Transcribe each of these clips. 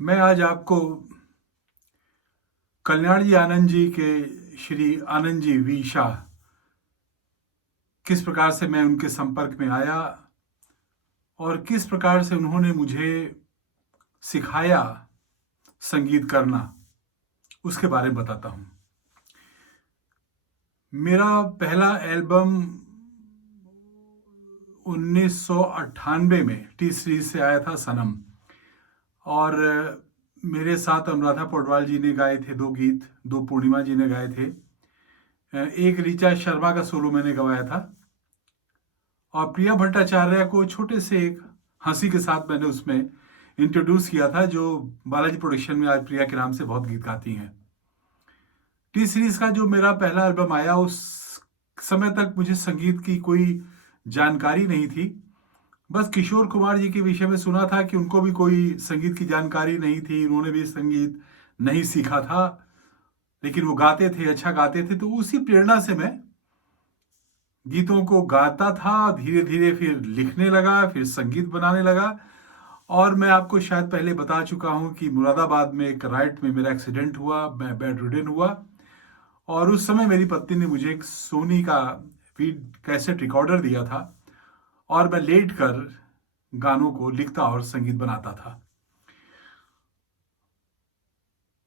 मैं आज आपको कल्याण जी आनंद जी के श्री आनंद जी वी शाह किस प्रकार से मैं उनके संपर्क में आया और किस प्रकार से उन्होंने मुझे सिखाया संगीत करना, उसके बारे में बताता हूँ। मेरा पहला एल्बम 1998 में टी सीरीज से आया था, सनम। और मेरे साथ अनुराधा पौडवाल जी ने गाए थे दो गीत, दो पूर्णिमा जी ने गाए थे, एक ऋचा शर्मा का सोलो मैंने गवाया था और प्रिया भट्टाचार्य को छोटे से एक हंसी के साथ मैंने उसमें इंट्रोड्यूस किया था, जो बालाजी प्रोडक्शन में आज प्रिया के नाम से बहुत गीत गाती हैं। टी सीरीज का जो मेरा पहला एल्बम आया, उस समय तक मुझे संगीत की कोई जानकारी नहीं थी। बस किशोर कुमार जी के विषय में सुना था कि उनको भी कोई संगीत की जानकारी नहीं थी, उन्होंने भी संगीत नहीं सीखा था, लेकिन वो गाते थे, अच्छा गाते थे। तो उसी प्रेरणा से मैं गीतों को गाता था, धीरे धीरे फिर लिखने लगा, फिर संगीत बनाने लगा। और मैं आपको शायद पहले बता चुका हूं कि मुरादाबाद में एक राइड में मेरा एक्सीडेंट हुआ, मैं बेड रिडन हुआ और उस समय मेरी पत्नी ने मुझे एक सोनी का कैसेट रिकॉर्डर दिया था और मैं लेट कर गानों को लिखता और संगीत बनाता था।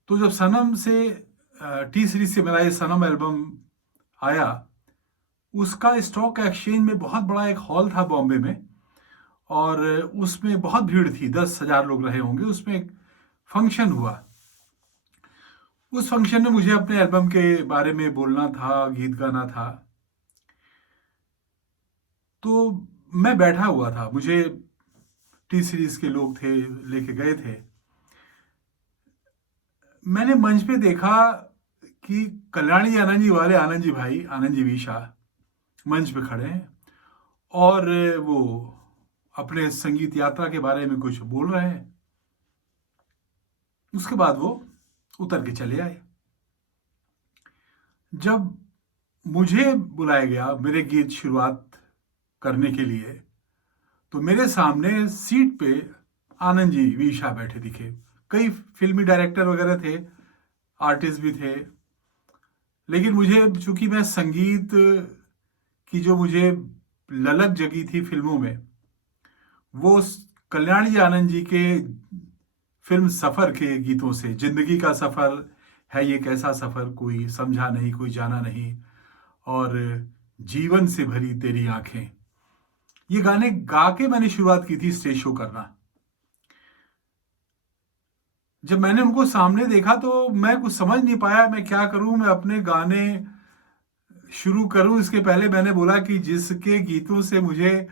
तो जब सनम से टी सीरीज से मेरा ये सनम एल्बम आया, उसका स्टॉक एक्सचेंज में बहुत बड़ा एक हॉल था बॉम्बे में और उसमें बहुत भीड़ थी, 10,000 लोग रहे होंगे। उसमें एक फंक्शन हुआ। उस फंक्शन में मुझे अपने एल्बम के बारे में बोलना था, गीत गाना था। तो मैं बैठा हुआ था, मुझे टी सीरीज के लोग थे, लेके गए थे। मैंने मंच पे देखा कि कल्याणी आनंद जी वाले आनंद जी भाई, आनंद जी वी शाह मंच पे खड़े हैं और वो अपने संगीत यात्रा के बारे में कुछ बोल रहे हैं। उसके बाद वो उतर के चले आए। जब मुझे बुलाया गया मेरे गीत शुरुआत करने के लिए, तो मेरे सामने सीट पे आनंद जी वी शाह बैठे दिखे। कई फिल्मी डायरेक्टर वगैरह थे, आर्टिस्ट भी थे, लेकिन मुझे, चूंकि मैं संगीत की जो मुझे ललक जगी थी फिल्मों में, वो कल्याणी आनंद जी के फिल्म सफर के गीतों से, जिंदगी का सफर है ये कैसा सफर, कोई समझा नहीं कोई जाना नहीं, और जीवन से भरी तेरी आंखें, ये गाने गा के मैंने शुरुआत की थी स्टेज शो करना। जब मैंने उनको सामने देखा तो मैं कुछ समझ नहीं पाया मैं क्या करूं, मैं अपने गाने शुरू करूं। इसके पहले मैंने बोला कि जिसके गीतों से मुझे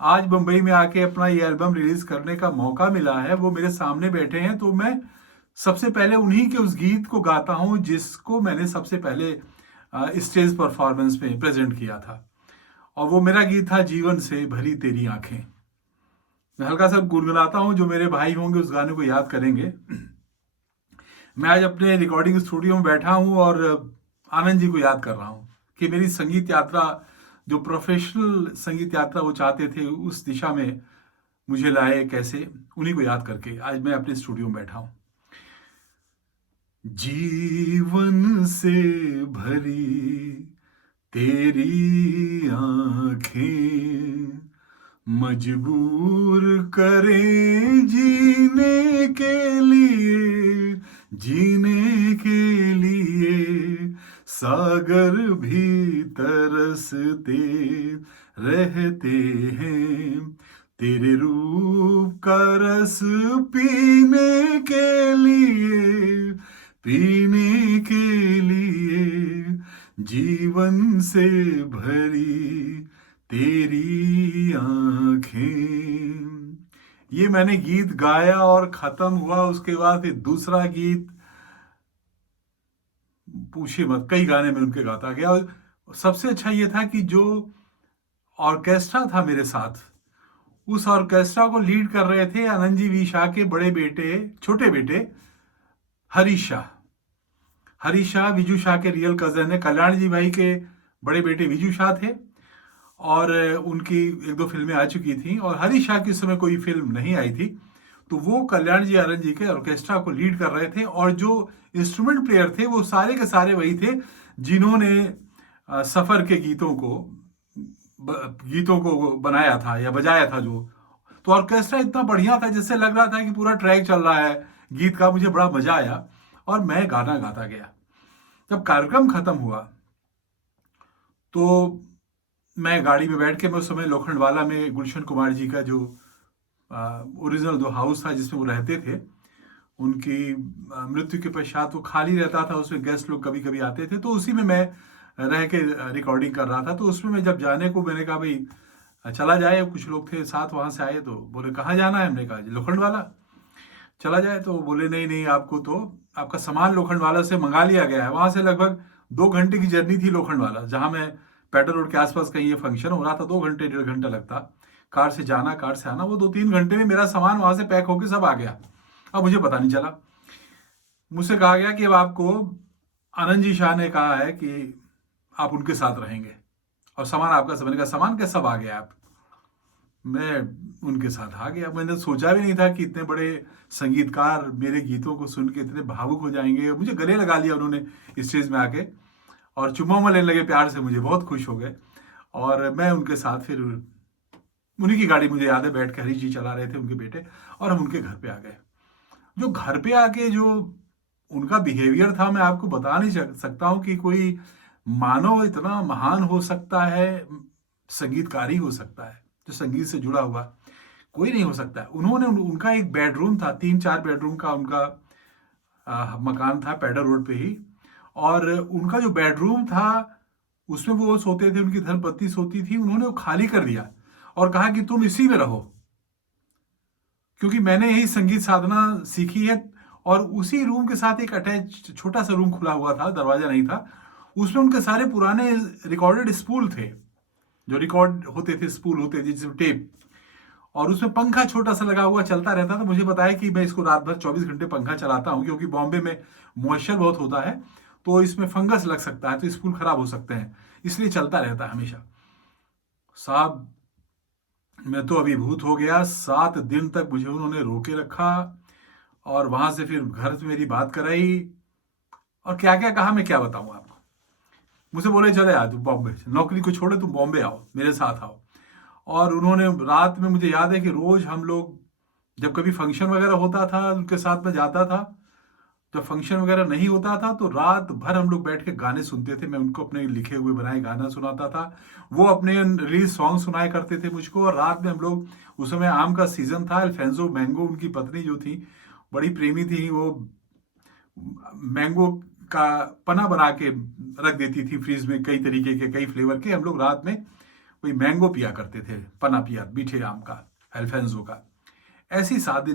आज मुंबई में आके अपना ये एल्बम रिलीज करने का मौका मिला है, वो मेरे सामने बैठे हैं, तो मैं सबसे पहले उन्हीं के उस गीत को गाता हूं जिसको मैंने सबसे पहले स्टेज परफॉर्मेंस में प्रेजेंट किया था। और वो मेरा गीत था जीवन से भरी तेरी आंखें। मैं हल्का सा गुनगुनाता हूं, जो मेरे भाई होंगे उस गाने को याद करेंगे। मैं आज अपने रिकॉर्डिंग स्टूडियो में बैठा हूं और आनंद जी को याद कर रहा हूं कि मेरी संगीत यात्रा, जो प्रोफेशनल संगीत यात्रा वो चाहते थे, उस दिशा में मुझे लाए कैसे, उन्हीं को याद करके आज मैं अपने स्टूडियो में बैठा हूं। जीवन से भरी तेरी आंखें मजबूर करें जीने के लिए, जीने के लिए सागर भी तरसते रहते हैं, तेरे रूप का रस पीने के लिए, पीने के लिए जीवन से भरी तेरी आंखें। ये मैंने गीत गाया और खत्म हुआ। उसके बाद फिर दूसरा गीत, पूछिए मत, कई गाने में उनके गाता गया। और सबसे अच्छा ये था कि जो ऑर्केस्ट्रा था मेरे साथ, उस ऑर्केस्ट्रा को लीड कर रहे थे आनंद जी वी शाह के बड़े बेटे, छोटे बेटे हरीश शाह। हरीश शाह विजू शाह के रियल कजन है। कल्याण जी भाई के बड़े बेटे विजू शाह थे और उनकी एक दो फिल्में आ चुकी थी और हरीश शाह की उस समय कोई फिल्म नहीं आई थी। तो वो कल्याण जी आनंद जी के ऑर्केस्ट्रा को लीड कर रहे थे, और जो इंस्ट्रूमेंट प्लेयर थे वो सारे के सारे वही थे जिन्होंने सफर के गीतों को बनाया था या बजाया था जो। तो ऑर्केस्ट्रा इतना बढ़िया था जिससे लग रहा था कि पूरा ट्रैक चल रहा है गीत का। मुझे बड़ा मजा आया और मैं गाना गाता गया। जब कार्यक्रम खत्म हुआ तो मैं गाड़ी में बैठ के, मैं उस समय लोखंडवाला में गुलशन कुमार जी का जो ओरिजिनल जो हाउस था जिसमें वो रहते थे, उनकी मृत्यु के पश्चात वो खाली रहता था, उसमें गेस्ट लोग कभी कभी आते थे, तो उसी में मैं रह के रिकॉर्डिंग कर रहा था। तो उसमें मैं जब जाने को, मैंने कहा भाई चला जाए, कुछ लोग थे साथ वहाँ से आए, तो बोले कहाँ जाना है, हमने कहा लोखंडवाला चला जाए। तो बोले नहीं नहीं, आपको तो आपका सामान लोखंडवाला से मंगा लिया गया है। वहाँ से लगभग 2 घंटे की जर्नी थी लोखंडवाला, जहाँ मैं पैडल रोड के आसपास कहीं ये फंक्शन हो रहा था। 2 घंटे 1.5 घंटा लगता कार से जाना, कार से आना। वो 2-3 घंटे में मेरा सामान वहाँ से पैक होके सब आ गया। अब मुझे पता नहीं चला। मुझसे कहा गया कि अब आपको आनंद जी शाह ने कहा है कि आप उनके साथ रहेंगे और सामान आपका सब। मैंने कहा सामान क्या, सब आ गया आप? मैं उनके साथ आ गया। मैंने सोचा भी नहीं था कि इतने बड़े संगीतकार मेरे गीतों को सुन के इतने भावुक हो जाएंगे। मुझे गले लगा लिया उन्होंने स्टेज में आके, और चुम्मा लेने लगे प्यार से, मुझे बहुत खुश हो गए। और मैं उनके साथ फिर उन्हीं की गाड़ी, मुझे याद है, बैठ के हरीश जी चला रहे थे, उनके बेटे, और हम उनके घर पे आ गए। जो घर पे आके जो उनका बिहेवियर था, मैं आपको बता नहीं सकता हूँ कि कोई मानव इतना महान हो सकता है, संगीतकार ही हो सकता है जो संगीत से जुड़ा हुआ, कोई नहीं हो सकता है। उन्होंने उनका एक बेडरूम था, 3-4 बेडरूम का उनका मकान था पैडल रोड पे ही, और उनका जो बेडरूम था उसमें वो सोते थे, उनकी धर्मपत्नी सोती थी। उन्होंने वो खाली कर दिया और कहा कि तुम इसी में रहो, क्योंकि मैंने यही संगीत साधना सीखी है। और उसी रूम के साथ एक अटैच छोटा सा रूम खुला हुआ था, दरवाजा नहीं था। उसमें उनके सारे पुराने रिकॉर्डेड स्पूल थे, जो रिकॉर्ड होते थे, स्पूल होते थे जिसमें टेप, और उसमें पंखा छोटा सा लगा हुआ चलता रहता था। मुझे बताया कि मैं इसको रात भर 24 घंटे पंखा चलाता हूँ, क्योंकि बॉम्बे में मॉइस्चर बहुत होता है, तो इसमें फंगस लग सकता है, तो स्पूल खराब हो सकते हैं, इसलिए चलता रहता है हमेशा। साहब, मैं तो अभिभूत हो गया। 7 दिन तक मुझे उन्होंने रोके रखा, और वहां से फिर घर से मेरी बात कराई, और क्या क्या कहा मैं क्या बताऊं आपको। मुझे बोले चले आ, तुम बॉम्बे नौकरी को छोड़े, तुम बॉम्बे आओ, मेरे साथ आओ। और उन्होंने रात में, मुझे याद है कि रोज हम लोग जब कभी फंक्शन वगैरह होता था उनके साथ में जाता था, जब फंक्शन वगैरह नहीं होता था तो रात भर हम लोग बैठ के गाने सुनते थे। मैं उनको अपने लिखे हुए बनाए गाना सुनाता था, वो अपने रिलीज सॉन्ग सुनाया करते थे मुझको। और रात में हम लोग, उस समय आम का सीजन था, अल्फेंसो मैंगो उनकी पत्नी जो थी बड़ी प्रेमी थी, वो मैंगो का पना बना के रख देती थी फ्रीज में, कई तरीके के, कई फ्लेवर के। हम लोग रात में वही मैंगो पिया करते थे, पना पिया, मीठे आम का, अल्फेंसो का। ऐसी 7 दिन